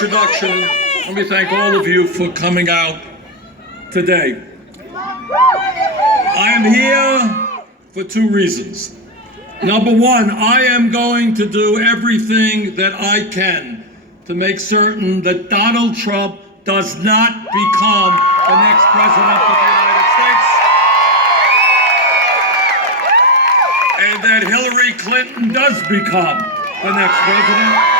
introduction, let me thank all of you for coming out today. I am here for two reasons. Number one, I am going to do everything that I can to make certain that Donald Trump does not become the next president of the United States, and that Hillary Clinton does become the next president.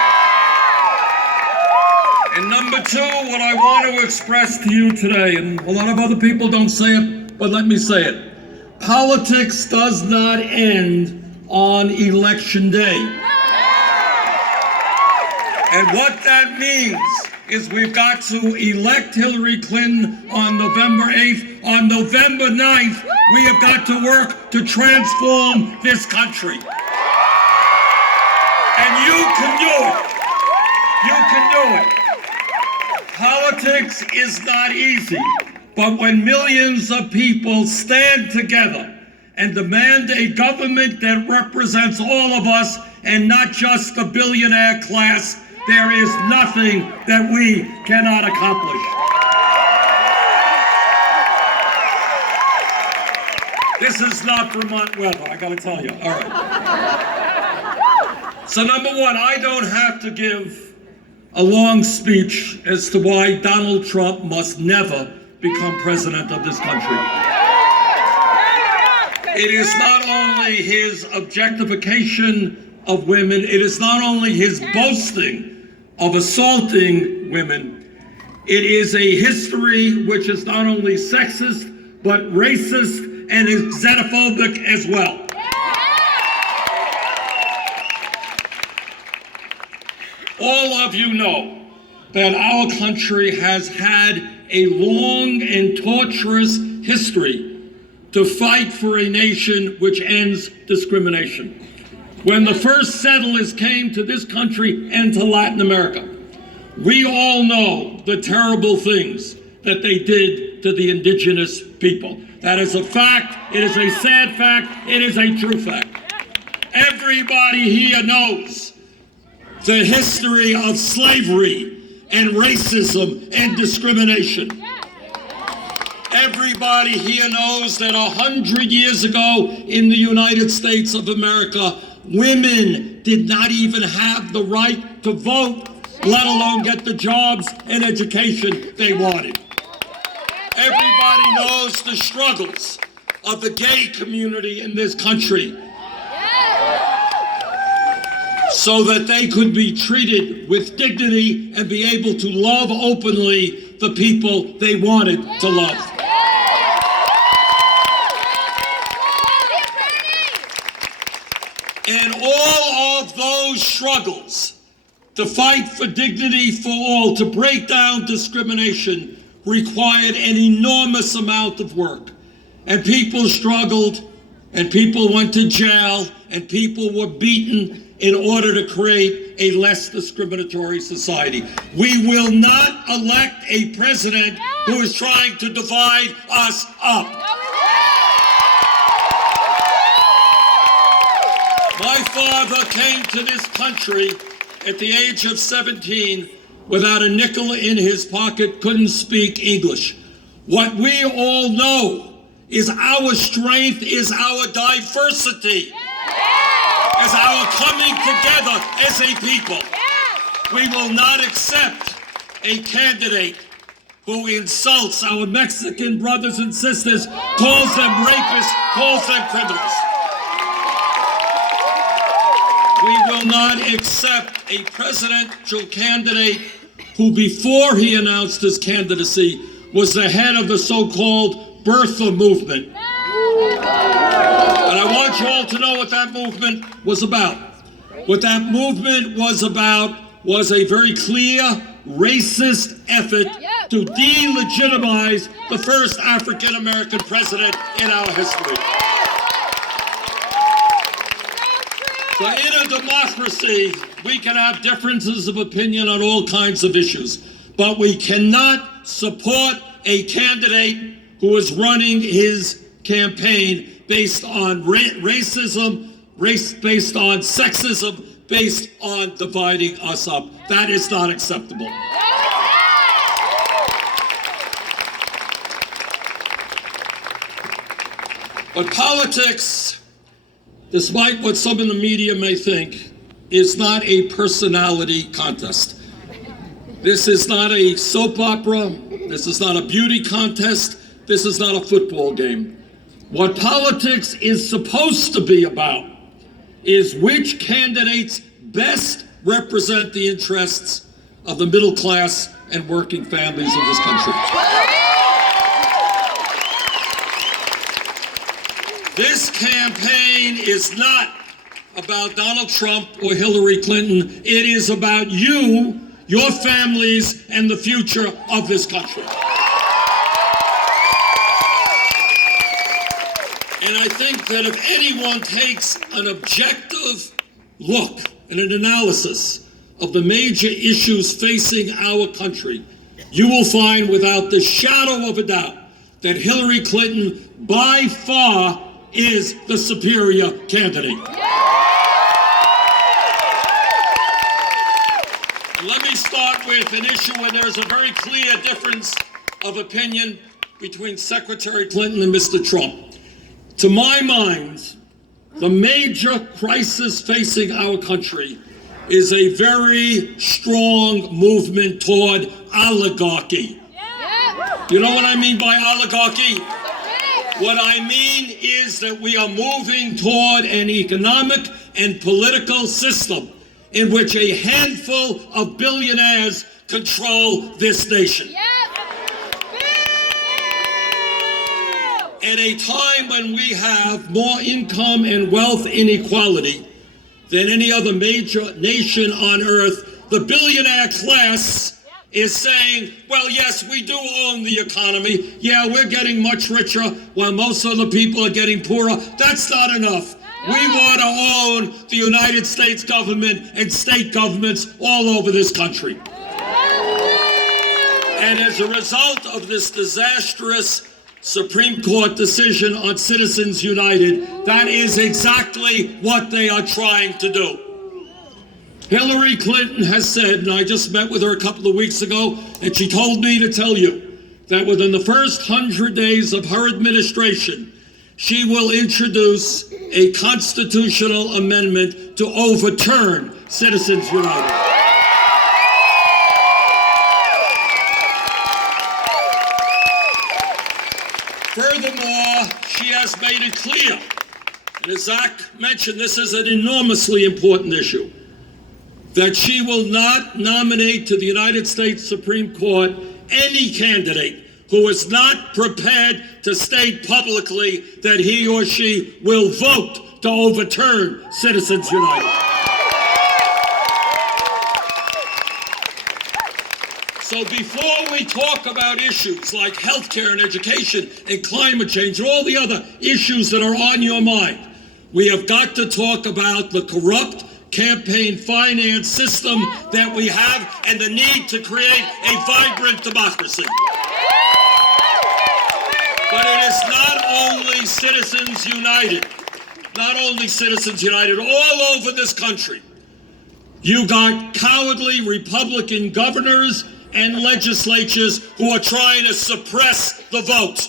And number two, what I want to express to you today, and a lot of other people don't say it, but let me say it. Politics does not end on Election Day. And what that means is we've got to elect Hillary Clinton on November 8th. On November 9th, we have got to work to transform this country. And you can do it. You can do it. Politics is not easy, but when millions of people stand together and demand a government that represents all of us and not just the billionaire class, there is nothing that we cannot accomplish. This is not Vermont weather, I gotta tell you. All right. So number one, I don't have to give a long speech as to why Donald Trump must never become president of this country. It is not only his objectification of women, it is not only his boasting of assaulting women, it is a history which is not only sexist, but racist and is xenophobic as well. All of you know that our country has had a long and torturous history to fight for a nation which ends discrimination. When the first settlers came to this country and to Latin America, we all know the terrible things that they did to the indigenous people. That is a fact. It is a sad fact. It is a true fact. Everybody here knows the history of slavery and racism and discrimination. Everybody here knows that 100 years ago in the United States of America, women did not even have the right to vote, let alone get the jobs and education they wanted. Everybody knows the struggles of the gay community in this country, so that they could be treated with dignity and be able to love openly the people they wanted to love. And all of those struggles to fight for dignity for all, to break down discrimination, required an enormous amount of work. And people struggled, and people went to jail, and people were beaten in order to create a less discriminatory society. We will not elect a president who is trying to divide us up. My father came to this country at the age of 17 without a nickel in his pocket, couldn't speak English. What we all know is our strength is our diversity. As our coming together as a people. We will not accept a candidate who insults our Mexican brothers and sisters, calls them rapists, calls them criminals. We will not accept a presidential candidate who, before he announced his candidacy, was the head of the so-called birther movement. And I want you all to know what that movement was about. What that movement was about was a very clear racist effort to delegitimize the first African-American president in our history. So in a democracy, we can have differences of opinion on all kinds of issues, but we cannot support a candidate who is running his campaign based on racism, based on sexism, based on dividing us up. That is not acceptable. But politics, despite what some in the media may think, is not a personality contest. This is not a soap opera. This is not a beauty contest. This is not a football game. What politics is supposed to be about is which candidates best represent the interests of the middle class and working families of this country. This campaign is not about Donald Trump or Hillary Clinton. It is about you, your families, and the future of this country. And I think that if anyone takes an objective look and an analysis of the major issues facing our country, you will find without the shadow of a doubt that Hillary Clinton by far is the superior candidate. Let me start with an issue where there's a very clear difference of opinion between Secretary Clinton and Mr. Trump. To my mind, the major crisis facing our country is a very strong movement toward oligarchy. You know what I mean by oligarchy? What I mean is that we are moving toward an economic and political system in which a handful of billionaires control this nation. At a time when we have more income and wealth inequality than any other major nation on earth, the billionaire class is saying, well, yes, we do own the economy. Yeah, we're getting much richer while most other people are getting poorer. That's not enough. We want to own the United States government and state governments all over this country. And as a result of this disastrous Supreme Court decision on Citizens United, that is exactly what they are trying to do. Hillary Clinton has said, and I just met with her a couple of weeks ago, and she told me to tell you that within the first 100 days of her administration, she will introduce a constitutional amendment to overturn Citizens United. Furthermore, she has made it clear, and as Zach mentioned, this is an enormously important issue, that she will not nominate to the United States Supreme Court any candidate who is not prepared to state publicly that he or she will vote to overturn Citizens United. So before we talk about issues like healthcare and education and climate change and all the other issues that are on your mind, we have got to talk about the corrupt campaign finance system that we have and the need to create a vibrant democracy. But it is not only Citizens United, all over this country. You got cowardly Republican governors and legislatures who are trying to suppress the vote.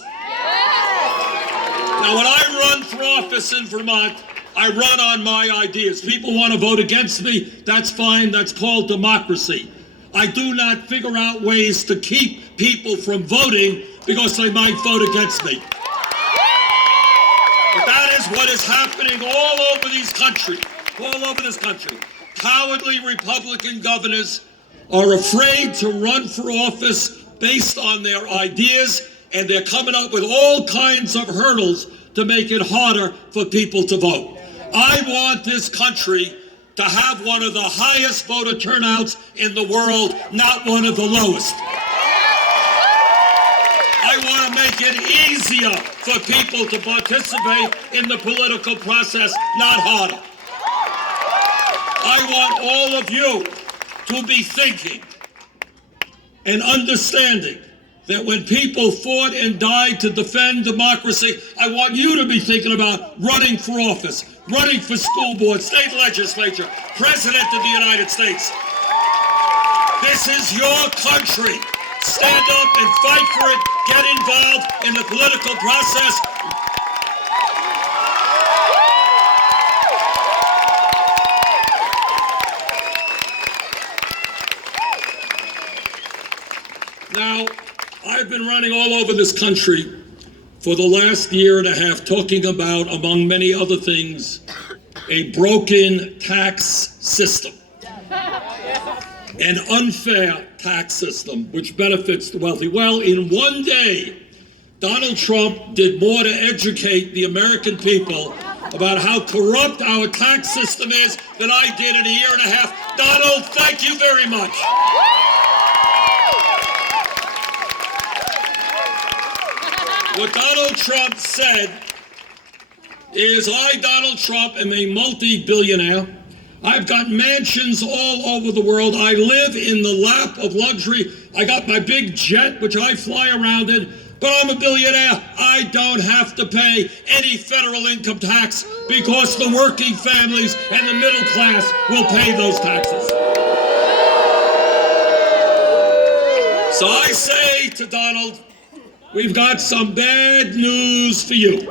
Now, when I run for office in Vermont, I run on my ideas. People want to vote against me, that's fine, that's called democracy. I do not figure out ways to keep people from voting because they might vote against me. But that is what is happening all over this country. Cowardly Republican governors are afraid to run for office based on their ideas, and they're coming up with all kinds of hurdles to make it harder for people to vote. I want this country to have one of the highest voter turnouts in the world, not one of the lowest. I want to make it easier for people to participate in the political process, not harder. I want all of you to be thinking and understanding that when people fought and died to defend democracy, I want you to be thinking about running for office, running for school board, state legislature, president of the United States. This is your country. Stand up and fight for it. Get involved in the political process. Now, I've been running all over this country for the last year and a half talking about, among many other things, a broken tax system. An unfair tax system which benefits the wealthy. Well, in one day, Donald Trump did more to educate the American people about how corrupt our tax system is than I did in a year and a half. Donald, thank you very much. What Donald Trump said is, I, Donald Trump, am a multi-billionaire. I've got mansions all over the world. I live in the lap of luxury. I got my big jet, which I fly around in, but I'm a billionaire. I don't have to pay any federal income tax because the working families and the middle class will pay those taxes. So I say to Donald, we've got some bad news for you.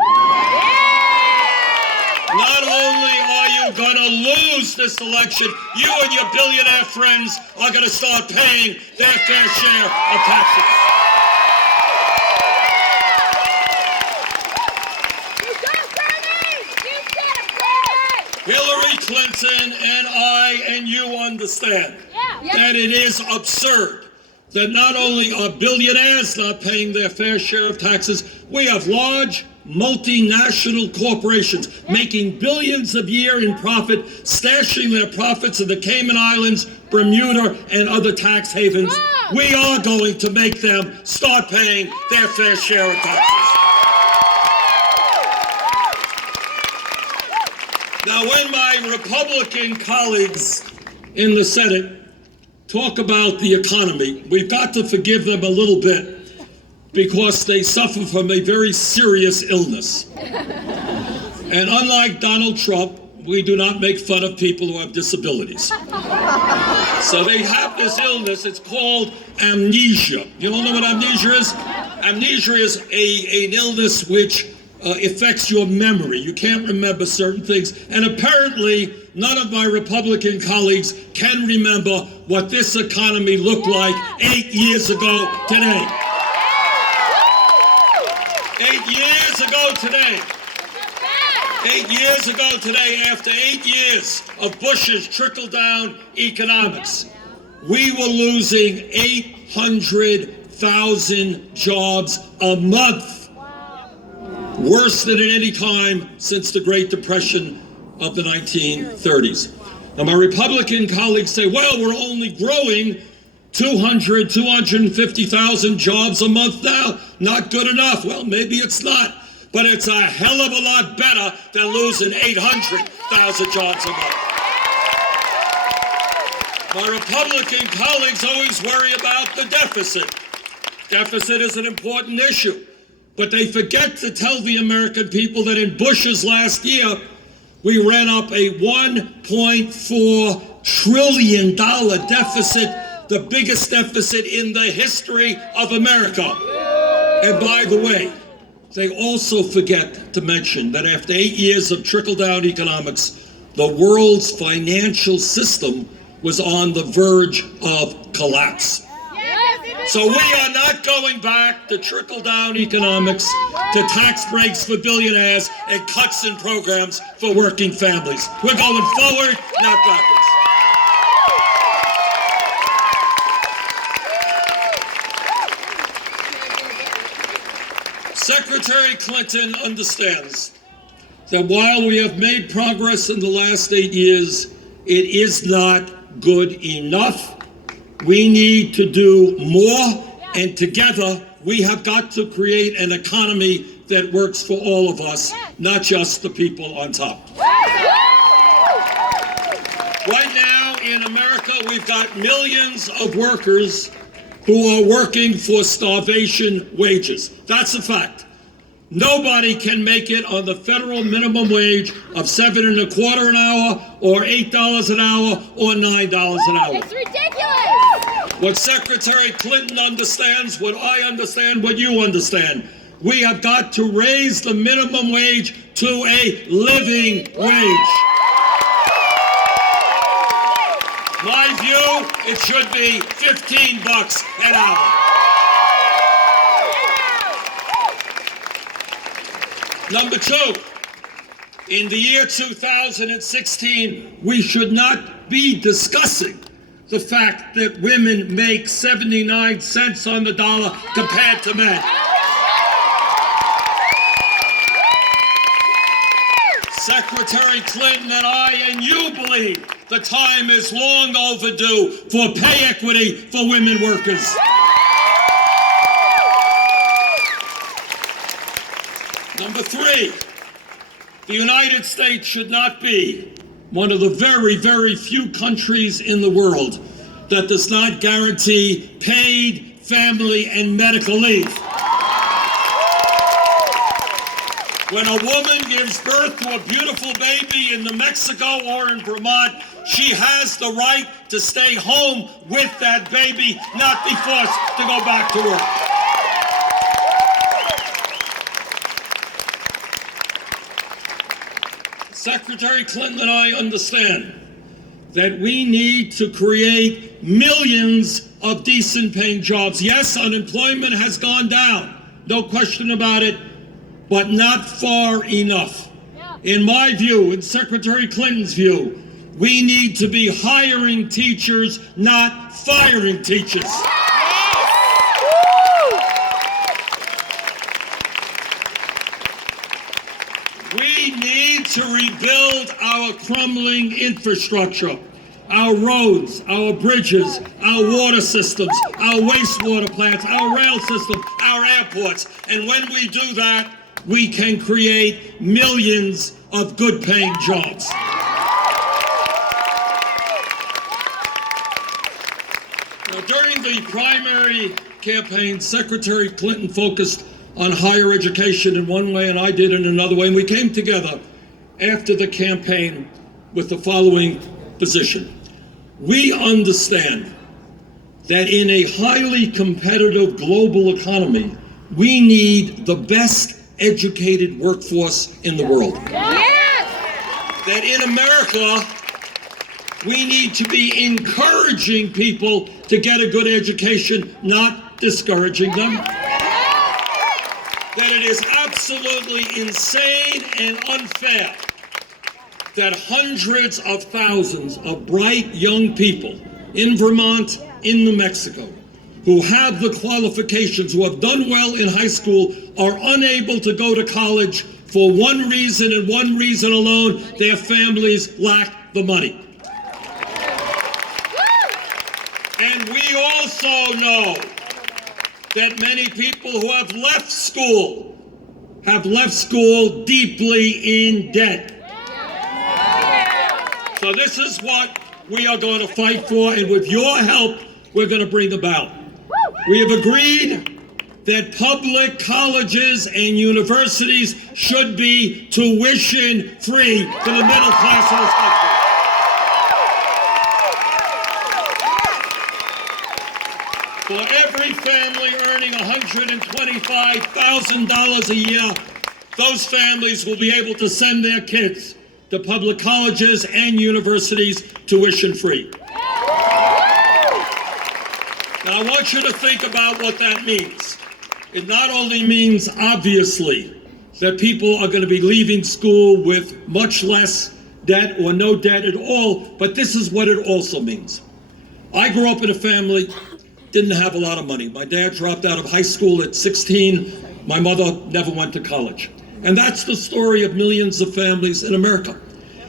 Not only are you going to lose this election, you and your billionaire friends are going to start paying their fair share of taxes. Hillary Clinton and I and you understand that it is absurd that not only are billionaires not paying their fair share of taxes, we have large multinational corporations making billions a year in profit, stashing their profits in the Cayman Islands, Bermuda, and other tax havens. We are going to make them start paying their fair share of taxes. Now, when my Republican colleagues in the Senate talk about the economy, we've got to forgive them a little bit because they suffer from a very serious illness. And unlike Donald Trump, we do not make fun of people who have disabilities. So they have this illness, it's called amnesia. You don't know what amnesia is? Amnesia is an illness which affects your memory. You can't remember certain things. And apparently, none of my Republican colleagues can remember what this economy looked like 8 years ago today. 8 years ago today. 8 years ago today, after 8 years of Bush's trickle-down economics, we were losing 800,000 jobs a month. Worse than at any time since the Great Depression of the 1930s. Now, my Republican colleagues say, well, we're only growing 250,000 jobs a month now. Not good enough. Well, maybe it's not, but it's a hell of a lot better than losing 800,000 jobs a month. My Republican colleagues always worry about the deficit. Deficit is an important issue. But they forget to tell the American people that in Bush's last year, we ran up a $1.4 trillion deficit, the biggest deficit in the history of America. And by the way, they also forget to mention that after 8 years of trickle-down economics, the world's financial system was on the verge of collapse. So we are not going back to trickle-down economics, to tax breaks for billionaires, and cuts in programs for working families. We're going forward, not backwards. Secretary Clinton understands that while we have made progress in the last 8 years, it is not good enough. We need to do more, and together we have got to create an economy that works for all of us, not just the people on top. Right now in America, we've got millions of workers who are working for starvation wages. That's a fact. Nobody can make it on the federal minimum wage of $7.25 an hour, or $8 an hour, or $9 an hour. It's ridiculous! What Secretary Clinton understands, what I understand, what you understand. We have got to raise the minimum wage to a living wage. My view, it should be $15 an hour. Number two, in the year 2016, we should not be discussing the fact that women make 79 cents on the dollar compared to men. Secretary Clinton and I and you believe the time is long overdue for pay equity for women workers. Number three, the United States should not be one of the very, very few countries in the world that does not guarantee paid family and medical leave. When a woman gives birth to a beautiful baby in New Mexico or in Vermont, she has the right to stay home with that baby, not be forced to go back to work. Secretary Clinton and I understand that we need to create millions of decent paying jobs. Yes, unemployment has gone down, no question about it, but not far enough. In my view, in Secretary Clinton's view, we need to be hiring teachers, not firing teachers. We need to rebuild our crumbling infrastructure, our roads, our bridges, our water systems, our wastewater plants, our rail system, our airports. And when we do that, we can create millions of good-paying jobs. Now, during the primary campaign, Secretary Clinton focused on higher education in one way, and I did in another way. And we came together after the campaign with the following position. We understand that in a highly competitive global economy, we need the best educated workforce in the world. Yes! That in America, we need to be encouraging people to get a good education, not discouraging them. That it is absolutely insane and unfair that hundreds of thousands of bright young people in Vermont, in New Mexico, who have the qualifications, who have done well in high school, are unable to go to college for one reason and one reason alone: their families lack the money. And we also know that many people who have left school deeply in debt. So this is what we are going to fight for, and with your help, we're going to bring about. We have agreed that public colleges and universities should be tuition-free to the middle class of this country. For every family earning $125,000 a year, those families will be able to send their kids to public colleges and universities tuition-free. Now, I want you to think about what that means. It not only means, obviously, that people are going to be leaving school with much less debt or no debt at all, but this is what it also means. I grew up in a family, didn't have a lot of money. My dad dropped out of high school at 16. My mother never went to college. And that's the story of millions of families in America.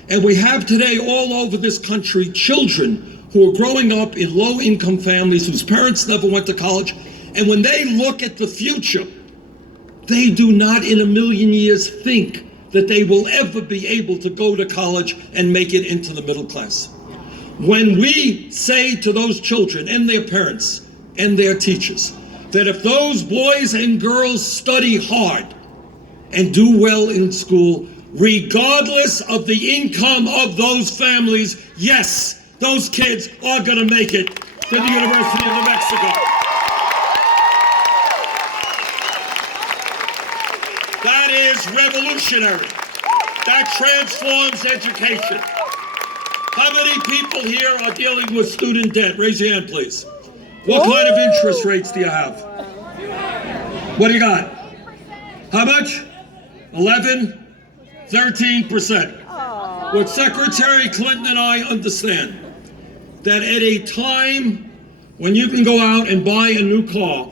And we have today all over this country children who are growing up in low-income families whose parents never went to college. And when they look at the future, they do not in a million years think that they will ever be able to go to college and make it into the middle class. When we say to those children and their parents, and their teachers that if those boys and girls study hard and do well in school, regardless of the income of those families, yes, those kids are going to make it to the University of New Mexico. That is revolutionary. That transforms education. How many people here are dealing with student debt? Raise your hand, please. What kind of interest rates do you have? What do you got? How much? 11? 13%. What Secretary Clinton and I understand, that at a time when you can go out and buy a new car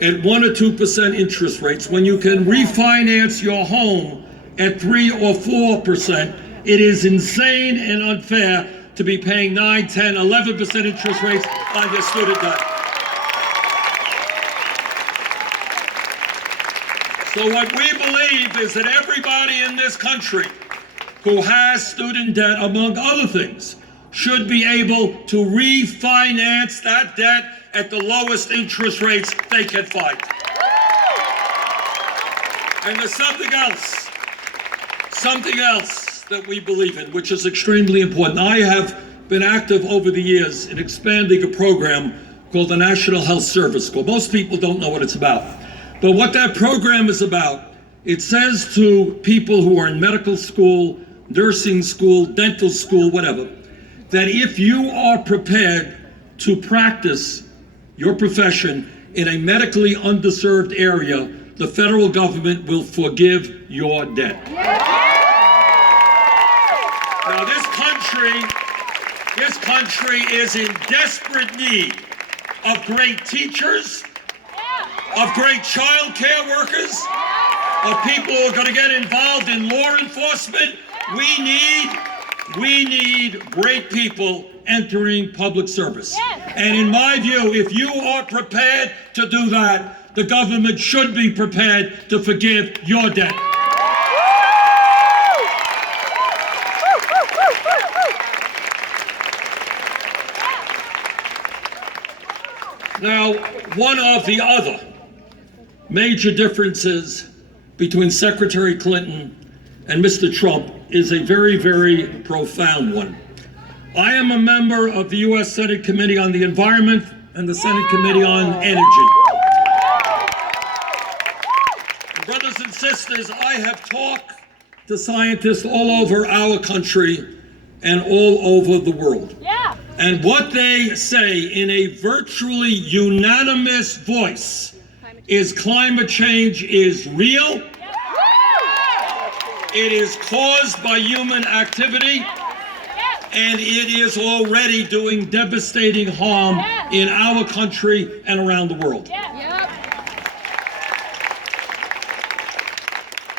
at 1 or 2% interest rates, when you can refinance your home at 3 or 4%, it is insane and unfair to be paying 9, 10, 11% interest rates on your student debt. So what we believe is that everybody in this country who has student debt, among other things, should be able to refinance that debt at the lowest interest rates they can find. And there's something else that we believe in, which is extremely important. I have been active over the years in expanding a program called the National Health Service Corps. Most people don't know what it's about. But what that program is about, it says to people who are in medical school, nursing school, dental school, whatever, that if you are prepared to practice your profession in a medically underserved area, the federal government will forgive your debt. Now, this country is in desperate need of great teachers, of great child care workers, of people who are going to get involved in law enforcement. We need great people entering public service. And in my view, if you are prepared to do that, the government should be prepared to forgive your debt. Now, one of the other major differences between Secretary Clinton and Mr. Trump is a very, very profound one. I am a member of the U.S. Senate Committee on the Environment and the Senate Committee on Energy. And brothers and sisters, I have talked to scientists all over our country and all over the world. And what they say in a virtually unanimous voice is climate change is real. It is caused by human activity, and it is already doing devastating harm in our country and around the world.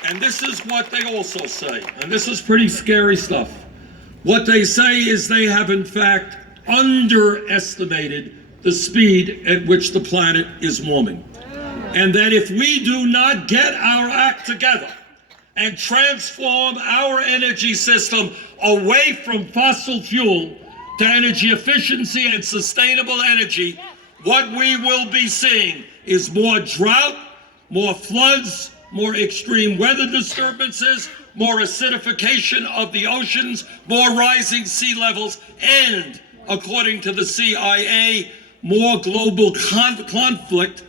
And this is what they also say, and this is pretty scary stuff. What they say is they have, in fact, underestimated the speed at which the planet is warming. And that if we do not get our act together and transform our energy system away from fossil fuel to energy efficiency and sustainable energy, what we will be seeing is more drought, more floods, more extreme weather disturbances, more acidification of the oceans, more rising sea levels, and, according to the CIA, more global conflict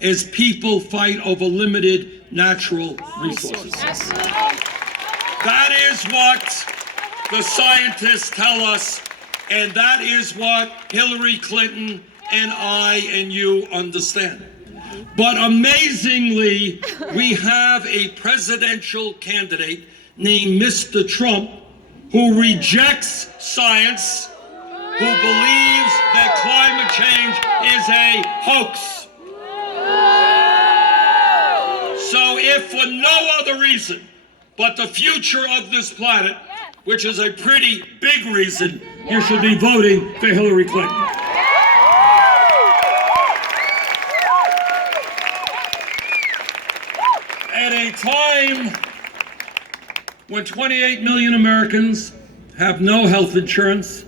as people fight over limited natural resources. That is what the scientists tell us, and that is what Hillary Clinton and I and you understand. But amazingly, we have a presidential candidate named Mr. Trump who rejects science, who believes that climate change is a hoax. So if for no other reason but the future of this planet, which is a pretty big reason, you should be voting for Hillary Clinton. At a time when 28 million Americans have no health insurance,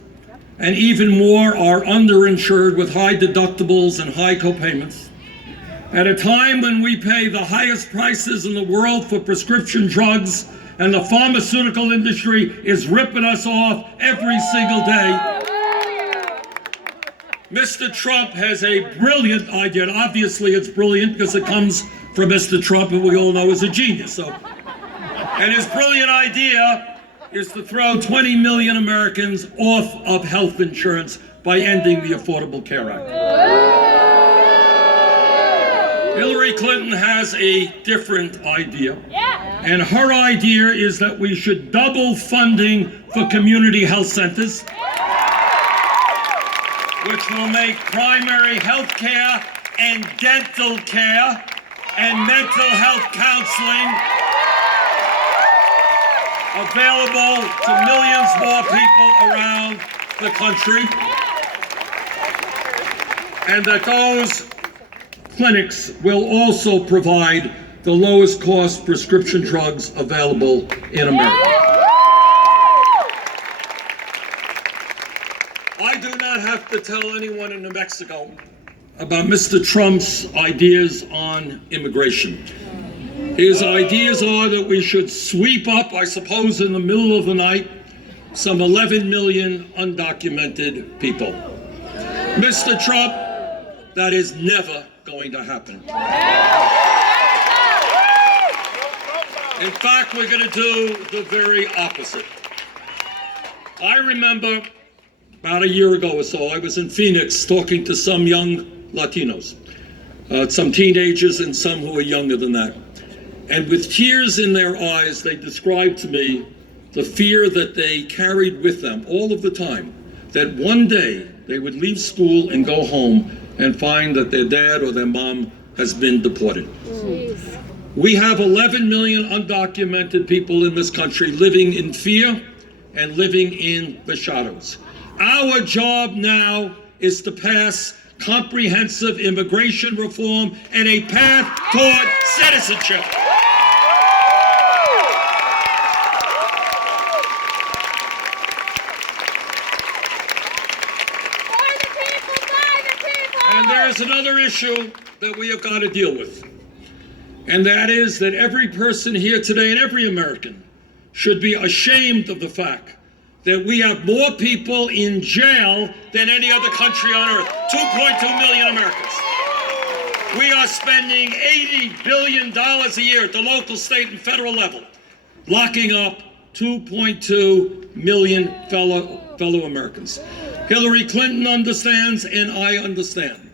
and even more are underinsured with high deductibles and high copayments. At a time when we pay the highest prices in the world for prescription drugs and the pharmaceutical industry is ripping us off every single day, Mr. Trump has a brilliant idea. And obviously it's brilliant because it comes from Mr. Trump, who we all know is a genius. And his brilliant idea is to throw 20 million Americans off of health insurance by ending the Affordable Care Act. Hillary Clinton has a different idea. And her idea is that we should double funding for community health centers, which will make primary health care and dental care and mental health counseling available to millions more people around the country, and that those clinics will also provide the lowest cost prescription drugs available in America. I do not have to tell anyone in New Mexico about Mr. Trump's ideas on immigration. His ideas are that we should sweep up, I suppose in the middle of the night, some 11 million undocumented people. Mr. Trump, that is never going to happen. In fact, we're going to do the very opposite. I remember about a year ago or so, I was in Phoenix talking to some young Latinos, some teenagers and some who were younger than that. And with tears in their eyes, they described to me the fear that they carried with them all of the time, that one day they would leave school and go home and find that their dad or their mom has been deported. Jeez. We have 11 million undocumented people in this country living in fear and living in the shadows. Our job now is to pass comprehensive immigration reform and a path toward citizenship. And there's another issue that we have got to deal with. And that is that every person here today and every American should be ashamed of the fact that we have more people in jail than any other country on earth. 2.2 million Americans. We are spending $80 billion a year at the local, state, and federal level, locking up 2.2 million fellow Americans. Hillary Clinton understands, and I understand,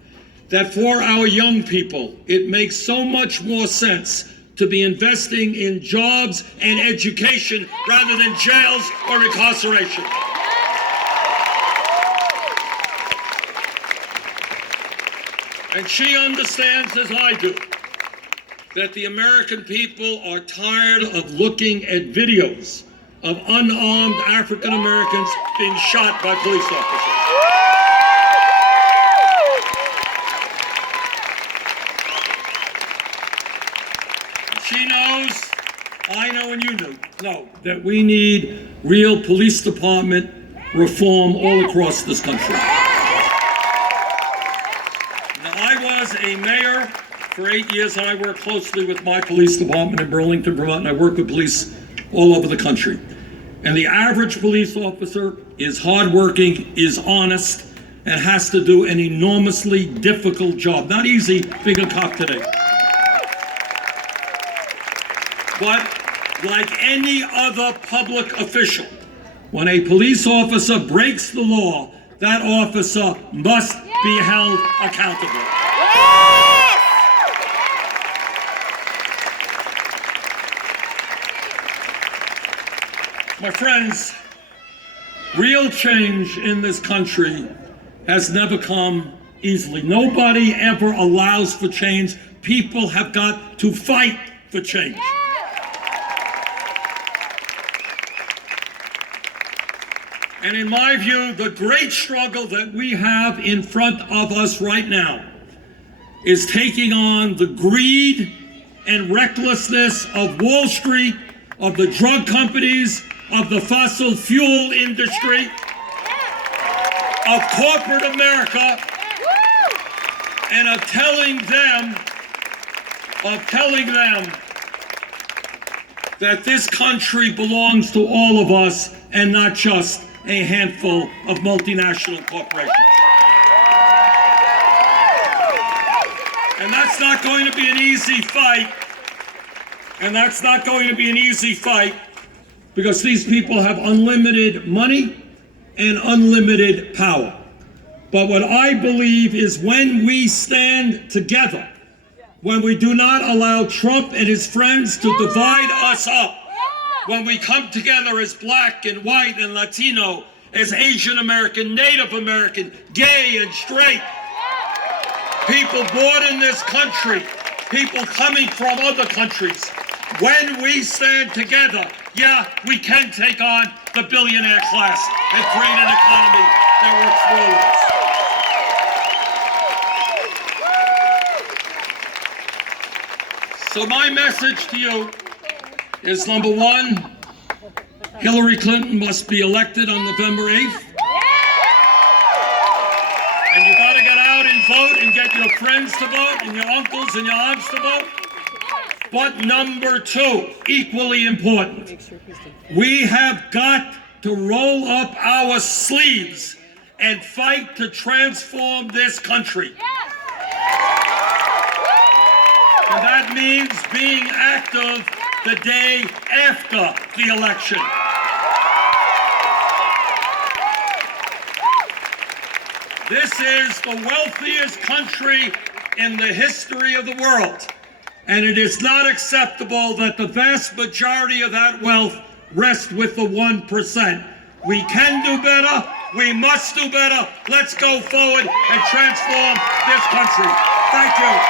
that for our young people, it makes so much more sense to be investing in jobs and education rather than jails or incarceration. And she understands, as I do, that the American people are tired of looking at videos of unarmed African Americans being shot by police officers. She knows, I know, and you know that we need real police department reform all across this country. Now, I was a mayor for 8 years, and I worked closely with my police department in Burlington, Vermont, and I work with police all over the country. And the average police officer is hardworking, is honest, and has to do an enormously difficult job. Not easy being a cop today. But like any other public official, when a police officer breaks the law, that officer must be held accountable. My friends, real change in this country has never come easily. Nobody ever allows for change. People have got to fight for change. And in my view, the great struggle that we have in front of us right now is taking on the greed and recklessness of Wall Street, of the drug companies, of the fossil fuel industry, of corporate America and of telling them that this country belongs to all of us and not just a handful of multinational corporations. And that's not going to be an easy fight. And that's not going to be an easy fight because these people have unlimited money and unlimited power. But what I believe is when we stand together, when we do not allow Trump and his friends to divide us up, when we come together as black and white and Latino, as Asian American, Native American, gay and straight, people born in this country, people coming from other countries, when we stand together, yeah, we can take on the billionaire class and create an economy that works for all of us. So my message to you is, number one, Hillary Clinton must be elected on November 8th. And you gotta get out and vote and get your friends to vote and your uncles and your aunts to vote. But number two, equally important, we have got to roll up our sleeves and fight to transform this country. And that means being active the day after the election. This is the wealthiest country in the history of the world. And it is not acceptable that the vast majority of that wealth rests with the 1%. We can do better. We must do better. Let's go forward and transform this country. Thank you.